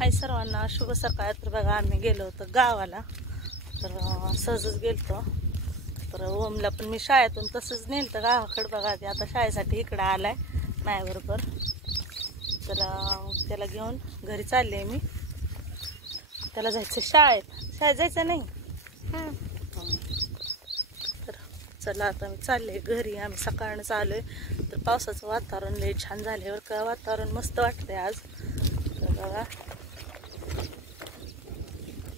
हाय सर्वांना, शुभ सकाळ. तर बघा आम्ही गेलो होतो गावाला, तर सहजच गेलतो. तर ओमला पण मी शाळेतून तसंच नेलं गावाकडं. बघा ते आता शाळेसाठी इकडं आलाय माझ्याबरोबर. तर त्याला घेऊन घरी चालले मी. त्याला जायचं शाळेत जायचं नाही. तर चला आता मी चालले घरी. आम्ही सकाळनं आलोय. तर पावसाचं वातावरण लय छान झाल्यावर का वातावरण मस्त वाटतंय आज. तर बघा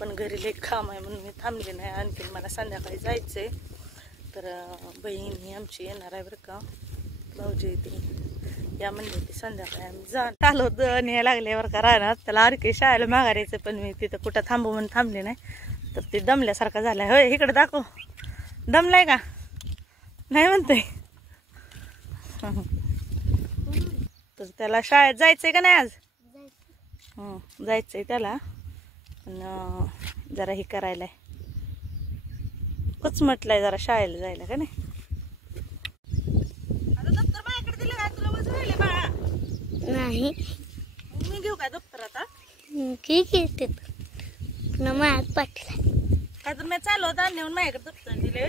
पण घरी लय काम आहे म्हणून मी थांबले नाही. आणखी मला संध्याकाळी जायचंय. तर बहीण आमची येणार आहे बरं का, भाऊजी ती या म्हणली होती संध्याकाळी आम्ही चालू न्याय लागले बरं का राहणार. त्याला आणखी शाळेला माघारायचं, पण मी तिथं कुठं थांबू म्हणून थांबले नाही. तर ते दमल्यासारखा झालाय. होय इकडे दाखव, दमलाय का नाही म्हणते. तर त्याला शाळेत जायचंय का नाही आज? जायचंय त्याला. जरा हे करायला कुच म्हटलंय जरा शाळेला जायला का नाही. आता दप्तर माझ्याकडे दिलं का? तुला वजन राहिले बाळा? नाही. मी घेऊ काय दप्तर आता? ठीक आहे. माझ्यात पाठीला काय तर मी चालू होता नेऊन माझ्याकडे दप्तर दिले.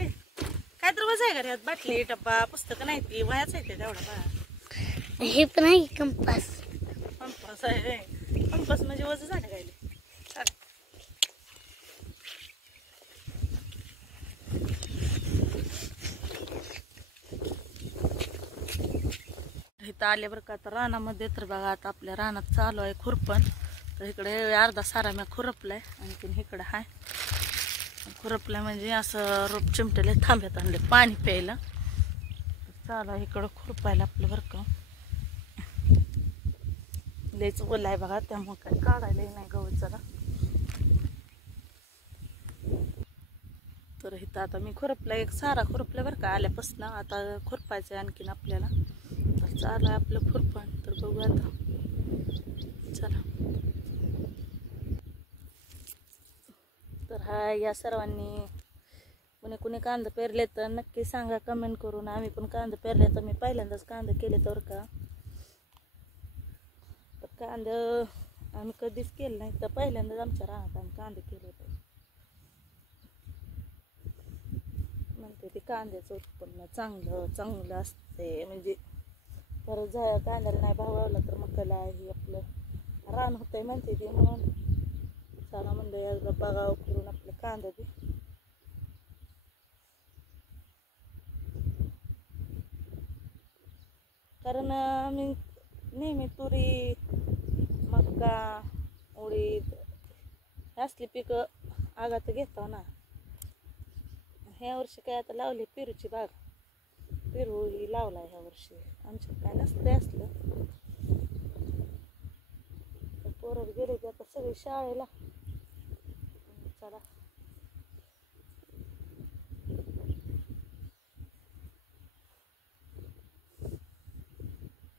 काय तर वज आहे का ह्यात? बाटली डब्बा पुस्तकं नाही ती वयाच आहे तेवढा बाळा. हे पण आहे कंपास. कंपास आहे. कंपास म्हणजे वज झाले काय? इथं आले बरं का. तर रानामध्ये तर बघा आता आपल्या रानात चालू आहे खुरपण. तर इकडे अर्धा सारा मी खुरपलाय. आणखीन इकडं हाय खुरपलाय म्हणजे असं रोप चिमटेले थांब्यात आणले पाणी प्यायला. चालू आहे इकडं खुरपायला आपलं बरं का. लयच ओलं आहे बघा, त्यामुळे काय काढायला नाही गवत जरा. तर इथं आता मी खुरपला एक सारा खुरपला बरं का आल्यापासून. आता खुरपायचं आहे आणखीन आपल्याला. तर चालू आहे आपलं खुरपण. तर बघू आता, चला. तर हा या सर्वांनी कुणी कुणी कांदा पेरले तर नक्की सांगा कमेंट करून. आम्ही पण कांदा पेरले. तर मी पहिल्यांदाच कांदा केले तर का. तर कांदा आम्ही कधीच केलं नाही, तर पहिल्यांदाच आमच्या रानात आम्ही कांदे केले होते. म्हणते ते कांद्याचं उत्पन्न चांगलं असते. म्हणजे परत कांद्याला नाही भाव लावला तर मकाला हे आपलं रान होतंय म्हणते ते. म्हणून चला म्हणलं एकदा बघावं करून आपलं कांदा बी. कारण आम्ही नेहमी तुरी मका उडीद असली पिकं आगात घेतो ना. ह्या वर्षी काय आता लावली पेरूची बाग. पेरू ही लावलाय ह्या वर्षी. आमच्यात काय नसतंय असलं. पोरं गेले ते आता सगळी शाळेला. चला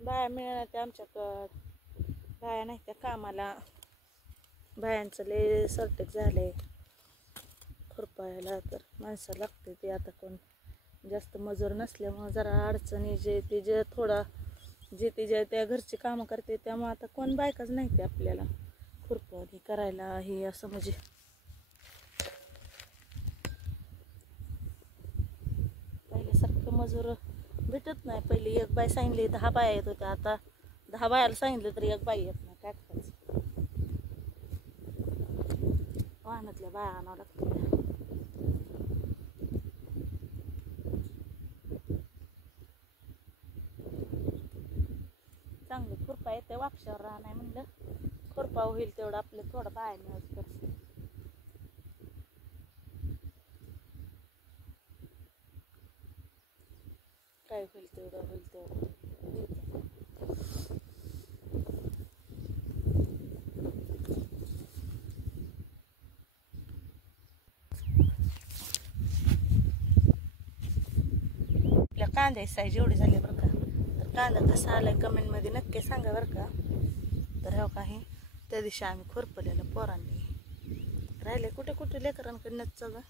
बाया मिळणार ते आमच्याकडं. बाया नाही त्या कामाला. बायांचं लय सर्टेक झालंय खुरपायला. तर माणसं लागते ते. आता कोण जास्त मजूर नसल्यामुळं जरा अडचणी जे थोडा त्या घरची कामं करते, त्यामुळे आता कोण बायकाच नाही ते आपल्याला खुरपण हे करायला. हे असं म्हणजे पहिल्यासारखं मजूर भेटत नाही. पहिले एक बाई सांगितली 10 बाया येत होत्या. आता 10 बायाला सांगितलं तरी एक बाई येत नाही. काय करायचं? वाहनातल्या बाया आणावं लागतं. चांगलं खुरपा येते. वापशावर राहणार म्हणलं खुरपा होईल तेवढं आपलं थोडं बाया मिळत. काय होईल तेवढं. आपल्या कांद्याची साईज एवढी झाली बरं का. तर कांदा कसा आलाय कमेंटमध्ये नक्की सांगा बरं का. तर हो काही त्या दिवशी आम्ही खुरपलेलं पोरांनी राहिले कुठे लेकरांकडनंच सगळं.